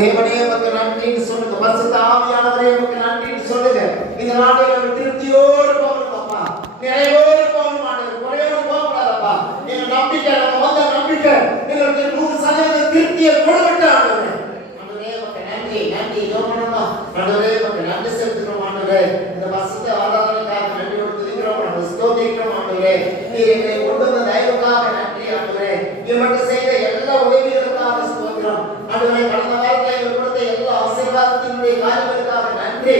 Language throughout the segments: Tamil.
தேவனே உமக்கு நன்றின்னு சொல்லுங்க. பரிசுத்த ஆவியானவரே உமக்கு நன்றின்னு சொல்லுங்க. இந்த நாட்டில் ஒரு திருப்தியோடு போகணும் அப்பா, நிறைவோடு போகணும் ஆண்டவர், குறையோடு போகக்கூடாதப்பா. எங்க நம்பிக்கை, நம்ம வந்த நம்பிக்கை எங்களுக்கு 100% திருப்தியை கொடுக்கட்ட ஆண்டவரே. ஆண்டவரே உமக்கு நன்றி நன்றி ஜோமனமா ஆண்டவரே உமக்கு நன்றி செலுத்துகிறோம் ஆண்டவரே. இந்த பரிசுத்த ஆராதனைக்காக நன்றியோடு துதிக்கிறோம் ஆண்டவரே, ஸ்தோத்திரிக்கிறோம் ஆண்டவரே. நீர் எங்களை கொண்டு வந்த தயவுக்காக நன்றி ஆண்டவரே. எங்களுக்கு செய்த எல்லா உதவிகளுக்காக ஸ்தோத்திரம் ஆண்டவரே. கடந்த வாரத்தில் கொடுத்த எல்லா ஆசீர்வாதத்தினுடைய காரியங்களுக்காக நன்றி.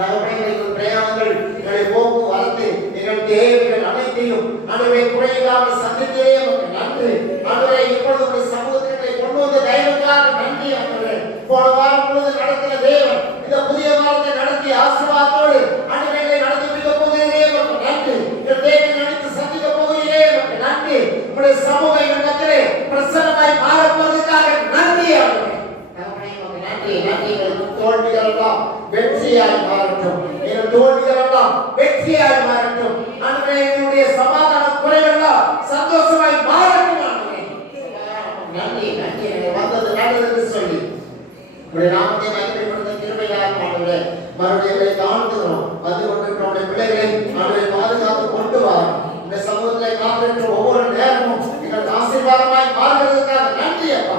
எங்கள் பிரயாணங்கள், எங்கள் போக்கு வரத்து, எங்கள் தேவைகள் அனைத்தையும் ஆண்டவரே குறையில்லாமல் சந்தித்தே உமக்கு நன்றி ஆண்டவரே. இப்பொழுது உங்கள் சமூகத்தை கொண்டு வந்த தயவுக்காக நன்றி ஆண்டவரே. போன வாரம் பொழுது நடத்தின தேவன் இந்த புதிய வாரத்தை நடத்தி ஆசீர்வாதத்தோடு ஆண்டவரை நடத்தி வைக்க போகிறீரே உமக்கு நன்றி. எங்கள் தேவை நடத்தி சந்திக்க போகிறீரே உமக்கு நன்றி. உங்களுடைய சமூக இடத்திலே பிரசன்னமாய் மாறப்போவதற்காக நன்றி ஆண்டவரே. நன்றி நன்றி. தோல்விகள் எல்லாம் வெற்றியாய் மாறட்டும். எங்கள் தோல்விகள் எல்லாம் வெற்றியாய் மாறட்டும் ஆண்டவரே. எங்களுடைய சமாதான குறைவெல்லாம் சந்தோஷமாய் மாறட்டும் ஆண்டவரே. நன்றி நன்றி. வந்தது நல்லது சொல்லி உங்களுடைய நாமத்தை மகிமைப்படுத்த கிருபையாக ஆண்டவரே. மறுபடியும் தாழ்த்துகிறோம். வந்து கொண்டிருக்கிற பிள்ளைகளை ஆண்டவரை பாதுகாத்து கொண்டு வரோம். இந்த சமூகத்திலே காத்திருக்கிற ஒவ்வொரு நேரமும் எங்களுக்கு ஆசீர்வாதமாய் மாறுவதற்காக நன்றி அப்பா.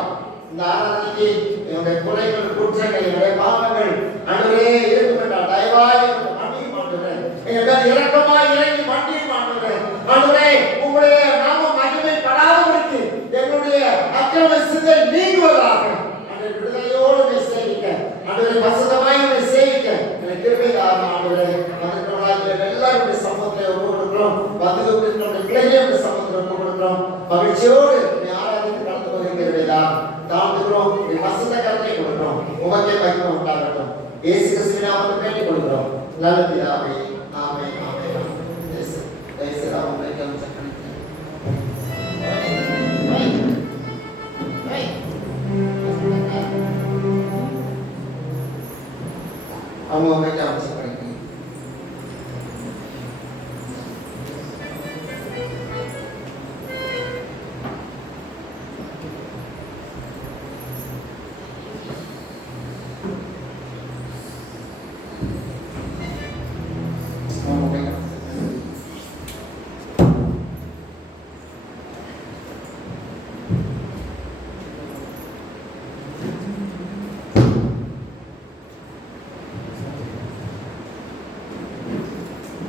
இந்த ஆராதனைக்கு என்னுடைய குறைகள், குற்றங்கள், என்னுடைய பாவங்கள் ஆண்டவரே இருக்கும் என்றால் தயவாய் மன்னியும் ஆண்டவரே. எங்கள் மேல் இரக்கமாய் இறங்கி மன்னியும் ஆண்டவரே. ஆண்டவரே உங்களுடைய நாமம் மகிமைப்படாதவருக்கு எங்களுடைய அக்கிரம சிந்தை நீங்குவதாக ஆண்டவரே. விடுதலையோடு சேவிக்க ஆண்டவரே, பசுதமாய் சேவிக்க எனக்கு கிருபையாக ஆண்டவரே. எல்லாருடைய சமூகத்தை ஒப்பு கொடுக்கிறோம். வந்து நம்முடைய பிள்ளைகளை சமூகத்தை ஒப்பு கொடுக்கிறோம். மகிழ்ச்சியோடு ஆராதனைக்கு கலந்து கொண்டிருக்கிறதா தாழ்த்துகிறோம். வசந்த கருத்தை கொடுக்கிறோம். உமக்கே மகிமை உண்டாகட்டும். இயேசு கிறிஸ்துவின் நாமத்தில் வேண்டிக் கொள்கிறோம். நல்ல பிதாவே, ஆமென் ஆமென். தேசராம் மைக்கேல் சக்கரவர்த்தி அவங்க மைக்கேல் சக்கரவர்த்தி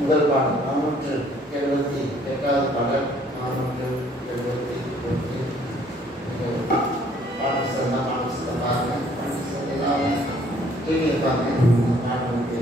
முதல் பாடல் 478வது பாடல் 478 பாடல் சொன்னா பாடல் பாருங்க. எல்லாம் கேள்வி இருப்பாங்க. பாடலுக்கு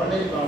ஆனந்தமே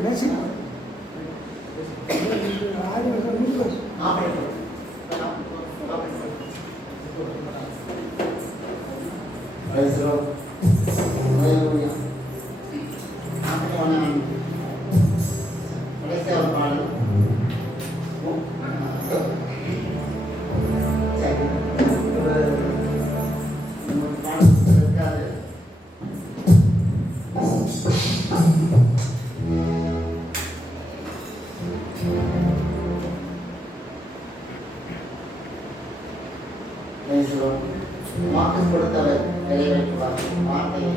Praise the Lord. Hallelujah. வாக்கு கொடுத்தவர் நிறைவேற்றுவார். வார்த்தையை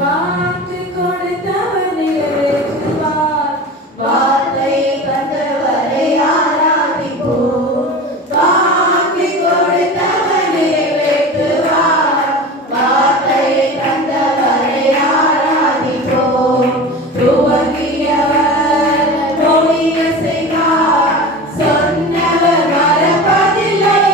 வாக்கு கொடுத்தவர் நிறைவேற்றுவார். வார்த்தை தந்தவரை ஆராதிப்போம். வாக்கு கொடுத்தவர் நிறைவேற்றுவார். வார்த்தை தந்தவரை ஆராதிப்போம். துவங்கியவர் மொழிய செய்வார். சொன்னவர் மறப்பதில்லை.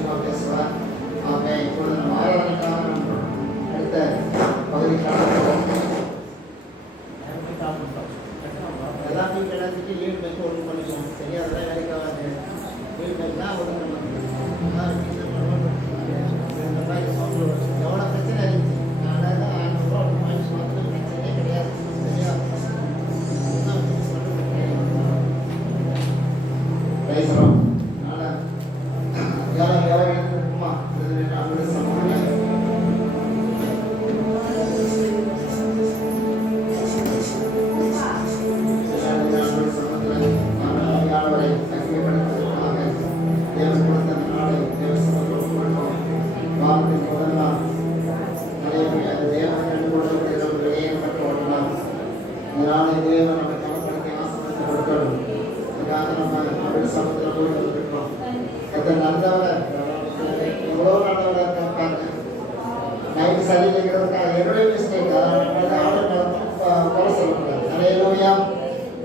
நிச்சயமா பேசுவார். ஆமே. இப்பொழுது நம்ம ஆராதனைக்காக அடுத்த பகுதிக்காக எல்லாத்தையும் கிளம்பிட்டு லீவ் மேய்க்கு ஒன்று பண்ணிக்குவோம். சரியா? அதெல்லாம் வேலைக்கு ஆகாது. லீவ் மேய்க்கு தான் ஒன்று எவ்வளோ பிரச்சனை இருந்துச்சு. அதனால தான் 500 ரூபா வாங்கி மாத்திரம் பிரச்சனையே கிடையாது. சரியா? பேசுகிறோம். அதனால் யாரும் இருக்குமா அவங்களோட சமூகம்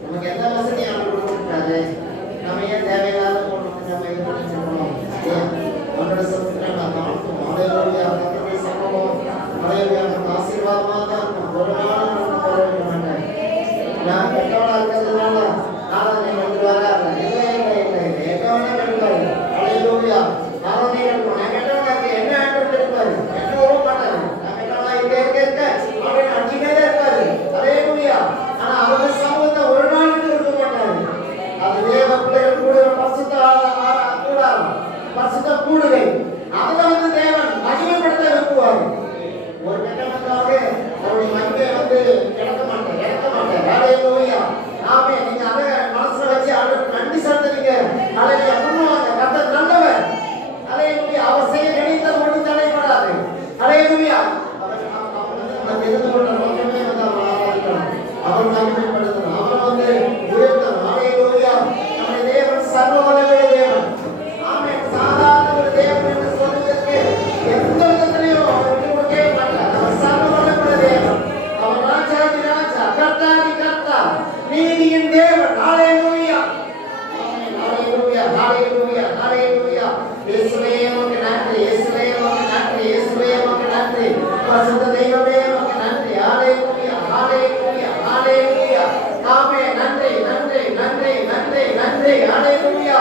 நமக்கு என்ன வசதி அவர் கொடுத்துருக்காரு. நம்ம ஏன் தேவையில்லாத பொருளுக்கு நம்ம இது பண்ணி சொல்லணும். அவனோட சமுத்திரம் நான் காட்டும் மலையாளியாக சம்பவம் மலையாளியாக ஆசீர்வாதமாக தான் இருக்கும். ஒரு நாள் நம்ம குறைவிட மாட்டேன். நான் கெட்டவனா இருக்கிறதுனால ஆராதனை வந்துடுவாரா? இல்லை இல்லை இல்லை இல்லை எட்டவனா கட்டுவாரு. மலையாளியா ஆராதனை கட்டுவோம். நான் கெட்டவனா இருக்கேன். என்ன ஆண்டு இருப்பாரு? என்ன ஓட மாட்டாரு. நான் கெட்டவனா இருக்க அவன் அஞ்சுமே தான் இருப்பாரு. அலையாளியா. ஆனா அவங்க சமூகத்தை ஒரு நாள் இருக்க மாட்டாரு. அது தேவ பிள்ளைகள் கூட பரிசுத்த கூடாரம் பரிசுத்த கூடுகை அதுல வந்து தேவன் மகிமைப்படுத்த விரும்புவார். ஒரு கட்டமத்தாக அவருடைய மகிமையை வந்து இழக்க மாட்டேன். ஹல்லேலூயா. ஆமே. நீங்க அதை மனசுல வச்சு அவருக்கு நன்றி செலுத்துறீங்க. ஹல்லேலூயா. பண்ணுவாங்க. கர்த்தர் நல்லவர். ஹல்லேலூயா. அவர் செய்ய நினைத்தது ஒன்றும் தடைபடாது. ஹல்லேலூயா. அவர் இருந்து கொண்ட நோக்கமே வந்து அவர் மகிமைப்படுத்தணும். அவர் வந்து உயர்த்தணும். ஹல்லேலூயா. நம்முடைய தேவன் சர்வ வல்லமை தேவன். ஆமென். சாதாரண ஒரு தேவன் என்று சொல்வதற்கு எந்த விதத்திலையும் அவர் விட்டுக்கொடுக்கவே மாட்டார். அவர் சர்வ வல்லமை தேவன். அவர் ராஜாதி ராஜா, கர்த்தாதி கர்த்தா, நீதியின் தேவன். ஹல்லேலூயா. ஆமென். ஹல்லேலூயா. ஹல்லேலூயா. ஹல்லேலூயா. இயேசுவே உமக்கு நன்றி. இயேசுவே உமக்கு நன்றி. இயேசுவே உமக்கு நன்றி. பரிசுத்த தெய்வமே உமக்கு நன்றி. ஹல்லேலூயா. ஹல்லேலூயா. ஹல்லேலூயா. ஆமென். நன்றி நன்றி நன்றி நன்றி நன்றி. ஹல்லேலூயா.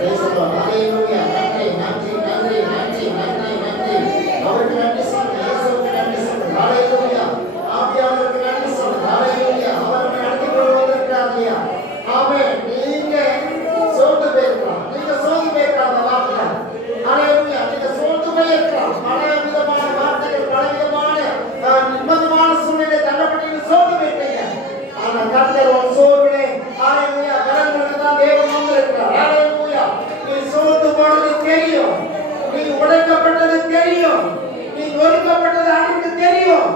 பேசுறோம். ஹல்லேலூயா. நன்றி நன்றி நன்றி நன்றி நன்றி நன்றி. அவருக்கு நன்றி சொல்லுங்க. இயேசுவுக்கு நன்றி சொல்லுங்க. ஹல்லேலூயா. ஆவியானவருக்கு நன்றி சொல்லுங்க. ஹல்லேலூயா. அவர் நம்மை நடத்தி கொண்டிருக்கிறார் இல்லையா? ஆமென். நீங்க சோர்ந்து போயிருக்கலாம். நீங்க சோர்ந்து போயிருக்கலாம் அந்த வார்த்தை. ஹல்லேலூயா. நீங்க சோர்ந்து போயிருக்கலாம். பல விதமான வார்த்தைகள் பல விதமான நிம்மதியான சூழ்நிலை தள்ளப்பட்டு சோர்ந்து போயிருப்பீங்க. ஆனா கர்த்தர் ஒரு சோர்விலே ஹல்லேலூயா கடவுளுக்கு தான் தேவன் வந்திருக்கிறார். ஹல்லேலூயா. நீ சோர்ந்து போனது தெரியும். நீ உடைக்கப்பட்டது தெரியும். நீ நொறுக்கப்பட்டது அவனுக்கு தெரியும்.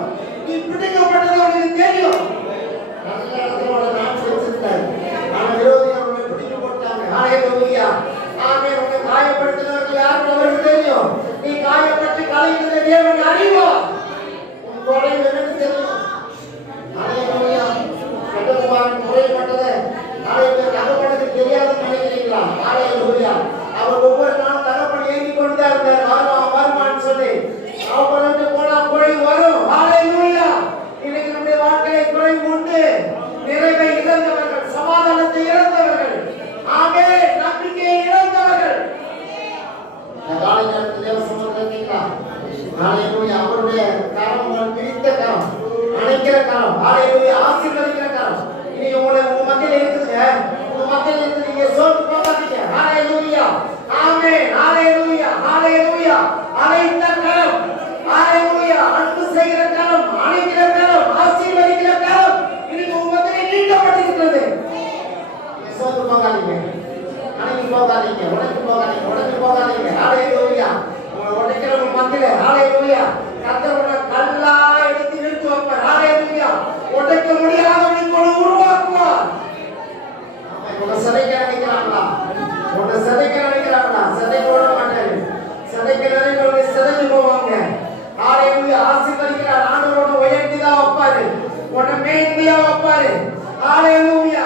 நீ பிடிக்கப்பட்டது அவனுக்கு தெரியும். நல்ல இடத்துல நாட்சி வச்சிருந்தாரு. ஆனா விரோதிகள் அவனை பிடிக்க போட்டாங்க. ஹல்லேலூயா. ஆமென். உன்னை காயப்படுத்தினவர்கள் யாருக்கு அவருக்கு தெரியும். நீ காயப்பட்டு கலைந்ததை தேவன் அறிவார். உன் கொலை எனக்கு தெரியும். ஹல்லேலூயா. கட்டகுமாரன் முறைப்பட்டது ஹல்லேலூயா தகப்பனுக்கு தெரியாதுன்னு நினைக்கிறீங்களா? ஹல்லேலூயா. அவர் ஒவ்வொரு நாளும் தகப்பன் ஏங்கி கொண்டுதான் இருந்தார். வருமான்னு சொல்லி அவங்களுக்கு போனா குறை வரும். ஹல்லேலூயா. இன்னைக்கு நம்முடைய வாழ்க்கையை குறை உண்டு. நிறைவை இழந்தவர்கள், சமாதானத்தை இழந்தவர்கள், ஆமென், நம்பிக்கையை இழந்தவர்கள். காலை நேரத்தில் தேவ சமூகத்தில் இருக்கீங்களா? ஹல்லேலூயா. அவருடைய கரம் உங்கள் பிடித்த கரம், அணைக்கிற கரம், ஹல்லேலூயா, ஆசீர்வதிக்கிற கரம் இன்னைக்கு உங்க மத்தியில் இருக்குதுங்க. உங்க மத்தியில் இருந்து நீங்க சோர்ந்து போகாதீங்க. ஹல்லேலூயா. ஆமென். ஹல்லேலூயா. ஹல்லேலூயா. அழைத்த கரம், ஹல்லேலூயா, அன்பு செய்கிற கரம், அணைக்கிற கரம், ஆசீர்வதிக்கிற கரம் இன்னைக்கு உங்க மத்தியில் நீட்டப்பட்டிருக்கிறது. சோர்ந்து போகாதீங்க. அணைக்கி போகாதீங்க. உடைச்சு போகாதீங்க. ஹல்லேலூயா. உங்களை உடைக்கிறவங்க மத்தியில் ஹல்லேலூயா கர்த்தர் உங்களை கல்லா எடுத்து நிறுத்தி வைப்பார். ஹல்லேலூயா. உடைக்க முடியாதவனை கூட உருவாக்குவார். உங்களை சிதைக்க நினைக்கிறாங்களா? உங்களை சிதைக்க நினைக்கிறாங்களா? சிதைக்க விட மாட்டாரு. சிதைக்க நினைக்கிறவங்க சிதைஞ்சு போவாங்க. ஹல்லேலூயா. ஆசீர்வதிக்கிறார். ஆண்டவரோட உயர்த்தி தான் வைப்பாரு. உன்னை மேன்மையா வைப்பாரு. ஹல்லேலூயா.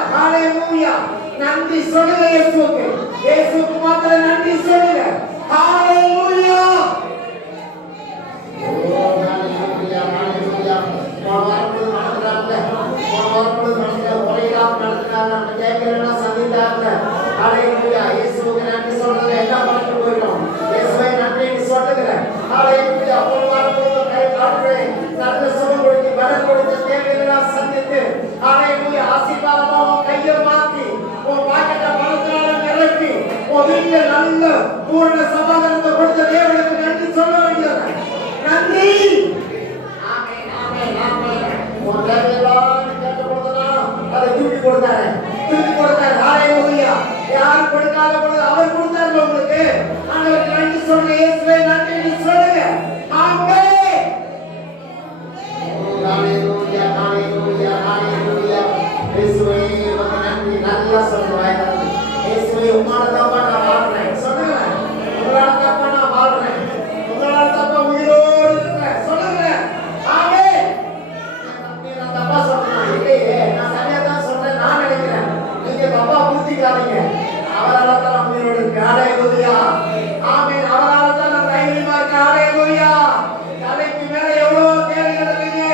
உன் வீட்டுல நல்ல பூரண சமாதானத்தை கொடுத்த தேவனுக்கு நன்றி சொல்ல வேண்டியது. நன்றி. ஆமென், ஆமென், ஆமென். உன் தேவையெல்லாம் கேட்ட பொழுதுதான் அதை தூக்கி கொடுத்தாரு. ஹalleluya. யார் கொடுக்காத பொழுது அவர் கொடுத்தாரு உங்களுக்கு. ஆண்டவருக்கு நன்றி சொல்லுங்க. இயேசுவே நன்றி சொல்லுங்க. ஆமென். ஹalleluya, ஹalleluya, ஹalleluya. இயேசுவே உமக்கு நன்றி. நல்லா சொல்லுங்க. இயேசுவே உம்மால தான் நான் வாழ்றேன். சொல்லுங்க. உங்களால தான் நான் வாழ்றேன். உங்களால தான் உயிரோடு இருக்கேன். சொல்லுங்க. ஆமென். நான் தப்பா சொல்றேன். இல்லையே, நான் சரியா தான் சொல்றேன் நான் நினைக்கிறேன். நீங்க தப்பா புரிஞ்சுக்காதீங்க. அவரால தான் நான் உயிரோடு இருக்கேன். ஹalleluya. ஆமென். அவரால தான் நான் தைரியமா இருக்கேன். ஹalleluya. தலைக்கு மேல எவ்வளவு தேவைகள் இருக்குங்க.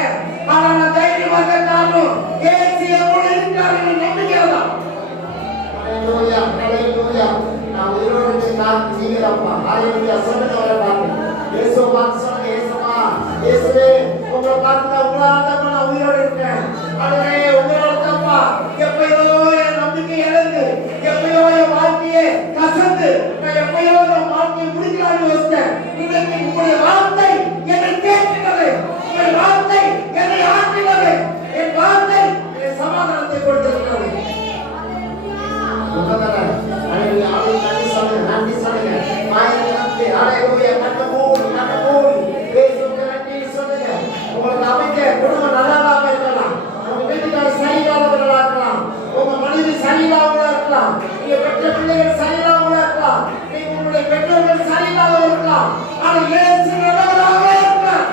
ஆனா நான் தைரியமா இருக்கேன். காரணம் இயேசு என்னோட இருக்காருன்னு நம்பிக்கை தான். ஹalleluya, ஹalleluya. நான் உயிரோடு இருக்கேன். நீங்கதாப்பா. ஹalleluya. சொல்லுங்க அவரை பார்த்து. இயேசு பார்த்து சொல்லுங்க. இயேசுமா, இயேசுவே உங்களை பார்த்து உங்களால தான் நான் உயிரோடு இருக்கேன். ஆண்டவரே உங்களால தான்ப்பா எப்பயோ என் நம்பிக்கை இழந்து, எப்பயோ என் வாழ்க்கையை கசந்து, நான் எப்பயோ என் வாழ்க்கையை முடிக்கலாம்னு யோசித்தேன். இன்னைக்கு உங்களுடைய வார்த்தை என்னை தேற்றினது. உங்கள் வார்த்தை என்னை ஆற்றினது. என் வார்த்தை என் சமாதானத்தை கொடுத்திருக்கிறது. நன்றி சொல்லுங்க. நன்றி சொல்லுங்க. மாயத்தினத்தை ஹalleluya. கண்ண மூடி இயேசுவுக்கு நன்றி சொல்லுங்க. உங்களுக்கு அமைக்க குடும்பம் நல்லாம இருக்கலாம். உங்க வீட்டுக்காரர் சரியில்லாதவர்களா இருக்கலாம். உங்க மனைவி சரியில்லாதவங்களா இருக்கலாம். நீங்க பெற்ற பிள்ளைகள் சரியில்லாதவங்களா இருக்கலாம். நீங்க உங்களுடைய பெற்றோர்கள் சரியில்லாதவங்க இருக்கலாம். ஆனா இயேசு நல்லவராக இருக்கார்.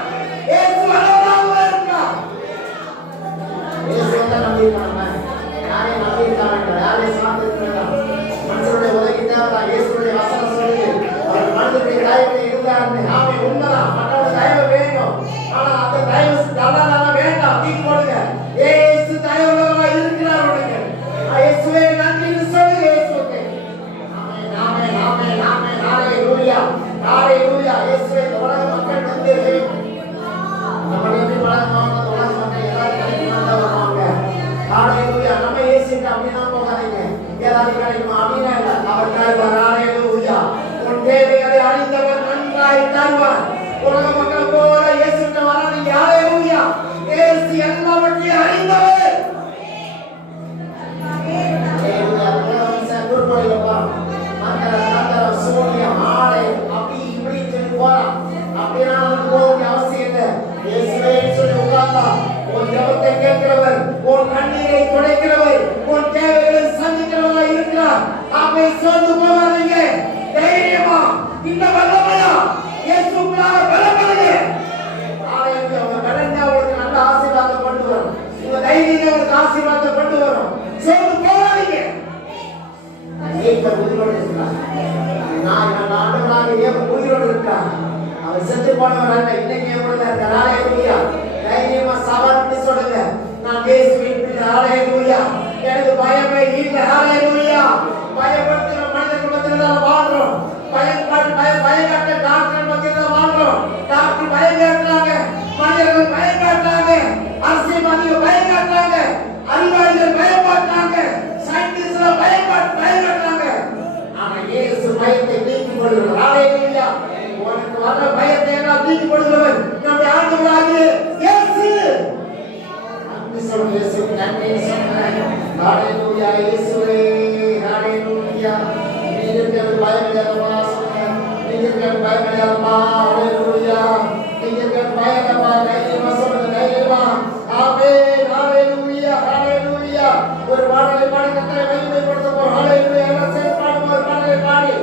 இயேசு நல்லவராக இருக்கார். இயேசுவை தான் நம்பியிருக்காங்க. யாரையும் நம்பியிருக்காங்க. யாரையும் சார்ந்திருக்கிறாங்க. மனுஷனுடைய உதவி தேவைதான். இயேசுடைய வசனம் சொல்லுது. அவர் மனிதனுடைய தயவு இருந்தாருன்னு. ஆமென். உண்மைதான். மற்றவங்க தயவு வேணும். ஆனா அந்த தயவு நல்லா வேண்டாம். தீர்ப்பு போடுங்க. இயேசு தயவுள்ளவரா இருக்கிறார் உனக்கு. இயேசுவே நன்றி சொல்லுங்க. இயேசுவுக்கு ஆமென், ஆமென், ஆமென், ஆமென். ஹalleluya, ஹalleluya. இயேசுவே உலக மக்கள் வந்து நம்ம எப்படி வளர்ந்தோம். உலக மக்கள் எல்லாரும் கிடைக்கணும் வருவாங்க. ஹalleluya. நம்ம இயேசுக்கு அப்படின்னா போகாதீங்க. ஏதாவது கிடைக்குமா அப்படின்னா இல்லை. அவர் தருவார். ஹalleluya. உன் தேவைகளை அறிந்தவர் நன்றாய் தருவார். உலக மக்கள் போல இயேசுக்கு வராதீங்க. ஹalleluya. இயேசு எல்லாவற்றையும் அறிந்தவர். ஹalleluya. குருபோயிலப்பா அந்த சூனியம் ஆளை அப்படி இப்படி சொல்லி போறான். அப்படின்னா நமக்கு போக அவசியம் இல்லை. இயேசுவே சொல்லி உட்கார்ந்தா உன் ஜெபத்தை கேட்கிறவர், உன் கண்ணீரை துடைக்கிறவர், உன் தேவைகளை சந்திக்கிறவராக இருக்கிறார். ஆமென். சோர்ந்து போகாதீங்க. தைரியமா இந்த வல்லமையா இயேசுவுக்காக பலப்படுங்க. ஹalleluya. உங்க கடந்த உங்களுக்கு நல்ல ஆசீர்வாதம் கொண்டு வரும். உங்க தைரியம் உங்களுக்கு ஆசீர்வாதம் கொண்டு வரும். சோர்ந்து போகாதீங்க. ஏகர் உயிரோடு இருக்கிறார். நான் ஆண்டவராக ஏகர் உயிரோடு இருக்கிறார். அவர் செத்து போனவர் அல்ல. இன்னைக்கு எவ்வளவு இருக்கிறார். ஹalleluya. தைரியமா சவால்னு சொல்லுங்க. நான் இயேசுவின் பிள்ளை. ஹalleluya. எனக்கு பயமே இல்லை. ஹalleluya. பயப்படுத்துற மனிதர்கள் மத்தியில தான் வாழ்றோம். பயக்காட்ட டாக்டர் மத்தியில தான் வாழ்றோம். டாக்டர் பயம் காட்டுறாங்க. மனிதர்கள் பயம் காட்டுறாங்க. அரசியல்வாதிகள் பயம் காட்டுறாங்க. அறிவாளிகள் பயம் காட்டுறாங்க. சயின்டிஸ்ட்லாம் பயம் காட்டுறாங்க. ஆனா இயேசு பயத்தை நீக்கிக் கொள்கிறார். ஹalleluya. உனக்கு வர பயத்தை எல்லாம் நீக்கிக் கொள்கிறவர் நம்முடைய ஆண்டவராகிய இயேசு. நன்றி சொல்லுங்க. இயேசுவுக்கு நன்றி சொல்லுங்க. ஹalleluya. இயேசுவே ஹalleluya. நீங்க பயம் இல்லாதவா சொல்லுங்க. நீங்க பயம் இல்லாதவா. ஹalleluya. நீங்க பயம் இல்லாதவா. தைரியமா சொல்லுங்க. தைரியமா. ஆமென். ஹalleluya, ஹalleluya. ஒரு பாடலை பாடி கர்த்தரை மகிமைப்படுத்த போறோம். ஹalleluya. எல்லாம் சேர்ந்து பாடுவோம். ஒரு பாடலை பாடி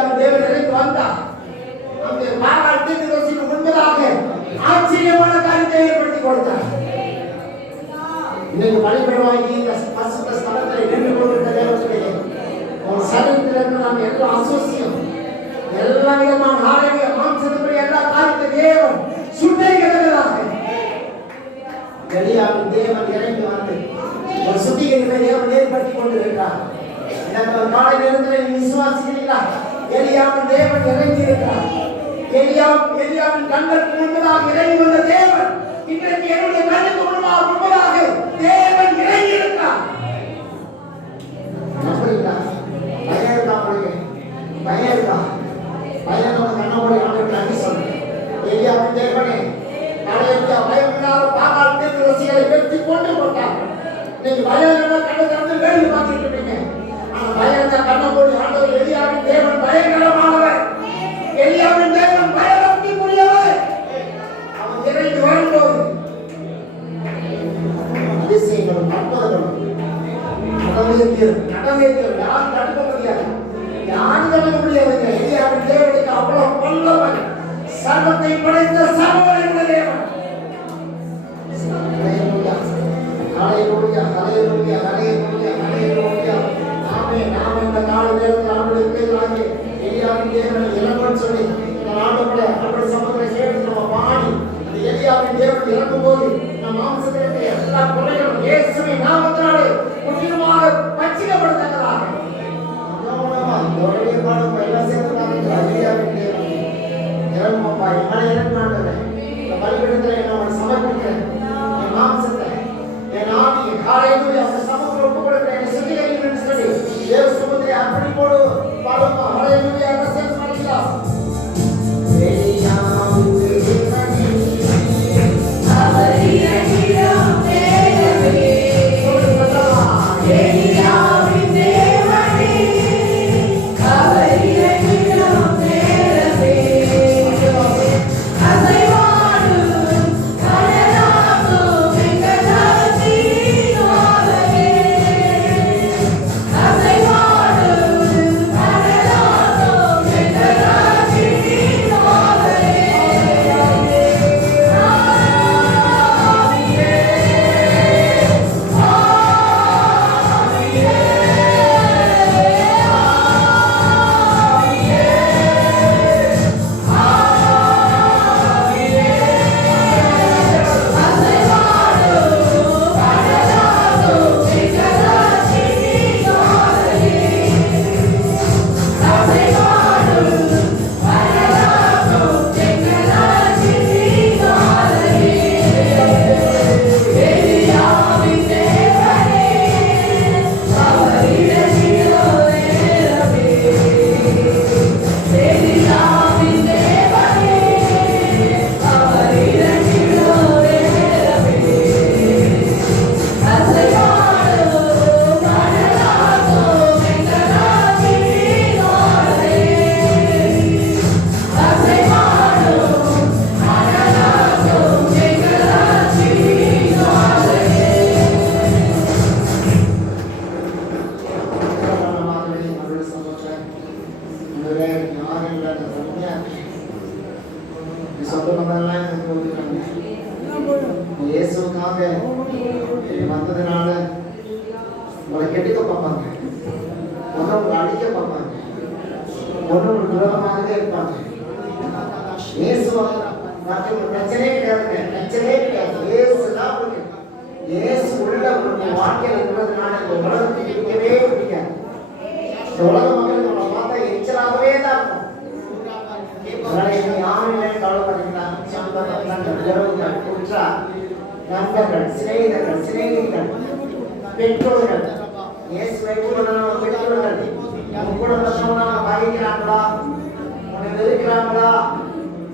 எலியாவின் தேவன் இறங்கி வந்தார். அங்கே பாகால் தீர்க்கதரிசிக்கு முன்பதாக ஆச்சரியமான காரியத்தை ஏற்படுத்தி கொடுத்தார். இன்னைக்கு வழிபடுவாங்கி இந்த பரிசுத்த ஸ்தலத்தில் நின்று கொண்டிருக்கிற தேவர்களே, உன் சரீரத்தில் இருந்து நாம் எல்லா அசோசியம் எல்லா விதமான ஆரோக்கிய மாம்சத்துக்குரிய எல்லா காரியத்தை தேவன் சுட்டை கிடக்கிறாங்க. எலியாவின் தேவன் இறங்கி வந்து ஒரு சுத்திகரிப்பை தேவன் ஏற்படுத்தி கொண்டிருக்கிறார். எனக்கு ஒரு காலை நேரத்தில் நீ விசுவாசிக்கிறீங்களா? எலியாவின் தேவன் இறங்கி இருக்கிறார். எலியாவின் கண்களுக்கு முன்பதாக இறங்கி வந்த தேவன் இன்றைக்கு என்னுடைய கண்ணுக்கு முன்பதாக தேவன் இறங்கி இருக்கிறார். நம்புறீங்களா? பயம் இருக்கா? பயம் இருக்கா? பயம் நம்ம கண்ணோட ஆண்டு அடி சொல்றேன். எலியாவின் தேவனே பயமில்லாத பாகால் தீர்க்கதரிசிகளை வெற்றி கொண்டு போட்டார். இன்னைக்கு பயம் கண்ணை திறந்து வேலை பார்த்துட்டு இருக்கீங்க. ஆனா பயந்த கண்ணை போடி ஆண்டவர் எலியாவின் தேவன் பயங்கரமானவர். எலியாவின் தேவன் பயபக்தி உடையவர். அவன் இறங்கி வரும்போது அதிசயங்களும் அற்புதங்களும் நடந்தேற்று யாரும் தடுக்க முடியாது, யாரும் தடுக்க முடியாதுங்க. எலியாவின் தேவனுக்கு அவ்வளவு வல்லவன், சர்வத்தை படைத்த சர்வவல்லமை தேவன். ஹalleluya ஹalleluya ஹalleluya ஹalleluya. ஆமென். நாம இந்த கால நேரத்தில் ஆண்டவருடைய பிள்ளைகளாகிய எலியாவின் தேவனை இறங்கணும்னு சொல்லி இந்த ஆண்டவருடைய அவருடைய சமூகத்தில் கேட்டு நம்ம பாடி அந்த எலியாவின் தேவன் இறங்கும்போது நம் மாம்சத்தில் இருக்கிற எல்லா குறைகளும் இயேசுவின் நாமத்தினாலே முற்றிலுமாக பட்சிக்கப்படுத்தக்கதாக ஒரே பாடம் எல்லாம் சேர்ந்து எலியாவின் தேவன் இறங்குமப்பா, எங்களை இறங்காண்டவரே. இந்த பலிபீடத்தில் நான் சமர்ப்பிக்கிறேன் என் மாம்சத்தை, என் ஆவியை. ஹalleluya. அந்த சமூகத்தில் ஒப்பு கொடுக்கிறேன். சுத்திகரிக்கிறேன் சொல்லி தேவ சமூகத்தை அர்ப்பணிப்போடு பாடுமா. ஹalleluya. அந்த சேர்ந்து பாடிக்கலாம். அவர் இறங்கிடும் தேவனே, எலியாவின் தேவனே, அவர் இறங்கிடும் தேவனே, அசைவாடும் கடலாகும் எங்கள் ஆட்சியின் ஆவரே, அசைவாடும் கடலாகும் எங்கள் ஆட்சியின் ஆவரே. இயேசுக்காக வந்ததுனால உங்களை கெடுக்க பார்ப்பாங்க, உங்களை அழிக்க பார்ப்பாங்க, ஒன்று விரோதமாகவே இருப்பாங்க. இயேசுவாக பிரச்சனையே கிடையாதுங்க, பிரச்சனையே கிடையாது. இயேசுதான் உங்களுக்கு, இயேசு உள்ள உங்களுடைய வாழ்க்கையில் இருக்கிறதுனால இந்த உலகத்துக்கு பிடிக்கவே பிடிக்காது. இந்த உலக மக்கள் நம்மளை பார்த்தா எரிச்சலாகவே தான் இருக்கும். யாருமே கவலைப்படுறீங்களா? உறவுகள், உற்றார், நண்பர்கள், சிநேகிதர்கள், பெற்றோர்கள், இயேசுவை கூட பெற்றோர்கள் உங்க கூட பாதிக்கிறாங்களா, உன்னை வெறுக்கிறாங்களா,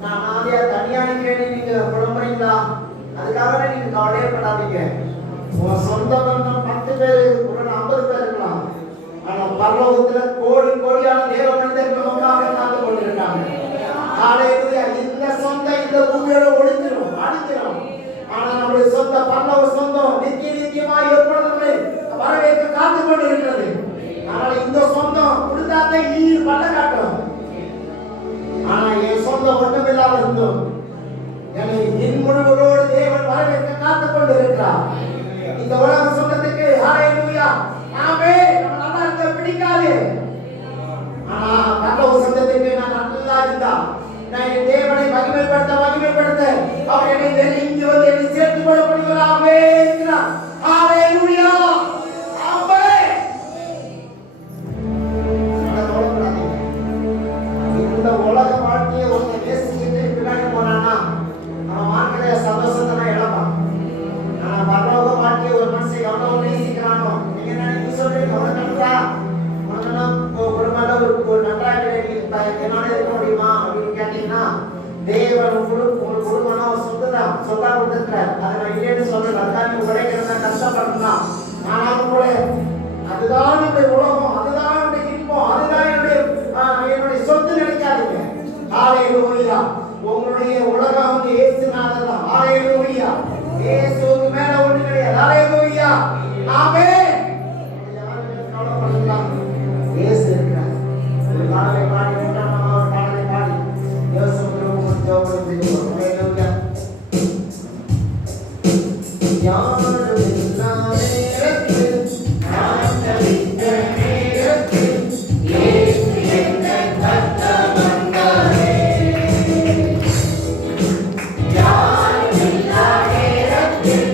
நான் ஆதியா தனியா நிற்கிறேன்னு நீங்க புலம்புறீங்களா? அதுக்காக நீங்க கவலையப்படாதீங்க. உங்க சொந்த பந்தம் 10 பேர், ஒரு 50 பேர் இருக்கலாம். ஆனா பரலோகத்துல கோடி கோடியான தேவ மனிதர்கள் நமக்காக காத்து கொண்டிருக்காங்க. ஹalleluya. இந்த சொந்த இந்த பூமியோட ஒளிஞ்சிரும், அழிஞ்சிரும். ஆனா நம்முடைய சொந்த பரலோக சொந்தம் நித்தியமாய் எப்பொழுதுமே வரவேற்க காத்து கொண்டிருக்கிறது. ஆனால் இந்த சொந்தம் கொடுத்தாத்தை ஈர் பல்ல காட்டும். உணர்வுகளோடு தேவன் வரவேற்க காத்துக் கொண்டிருக்கிறார். இந்த உலக சொந்தத்துக்கு ஹalleluya ஆமென். நம்ம நல்லா இருக்க பிடிக்காது. ஆனா பரலோக சொந்தத்துக்கு நான் நல்லா இருந்தா நான் என் தேவனை மகிமைப்படுத்த அவர் என்னை நெருங்கி வந்து என்னை சேர்த்துக் கொள்ளப்படுகிறாவே என்கிறார். ஹalleluya ஆமென். இந்த உலக வாழ்க்கையை ஒருத்தன் நேசிச்சுட்டு பின்னாடி போனான்னா அவன் வாழ்க்கையில சந்தோஷத்தை தான் இழப்பான். ஆனா பரலோக வாழ்க்கையை ஒரு மனுஷன் எவ்வளவு நேசிக்கிறானோ நீங்க நினைச்சு சொல்றீங்க உனக்கு நன்றா குடும்பம் ஒரு நன்றாக என்னால இருக்க முடியுமா அப்படின்னு கேட்டீங்கன்னா தேவன் உங்களுக்கு குடும்பம்னா ஒரு சொந்தா கொடுத்துருக்காரு. அதை நான் இல்லைன்னு சொல்றேன். அதுதான் நீங்க உழைக்கிறதா கஷ்டப்படணும். ஆனாலும் கூட அதுதான் என்னுடைய உலகம், அதுதான் என்னுடைய இன்பம், அதுதான் என்னுடைய சொத்து நினைக்காதீங்க. ஹalleluya உங்களுடைய உலகம் வந்து இயேசுநாதர் தான். ஹalleluya இயேசுவுக்கு மேல ஒண்ணு கிடையாது. ஹalleluya ஆமென். யாரும் கவலைப்படலாம். இயேசு இருக்கிறார். ஒரு பாடலை பாடி மூன்றாம் ஒரு பாடலை பாடி இயேசுவுக்கு ஜெபம் செய்வோம். ஹalleluya யாரும் இல்லாத நேரத்தில் நான் தவித்த நேரத்தில் இயேசு என்னை தட்ட வந்தாரே. யாரும் இல்லாத நேரத்தில்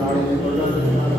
நாளிலே கொண்டு வந்து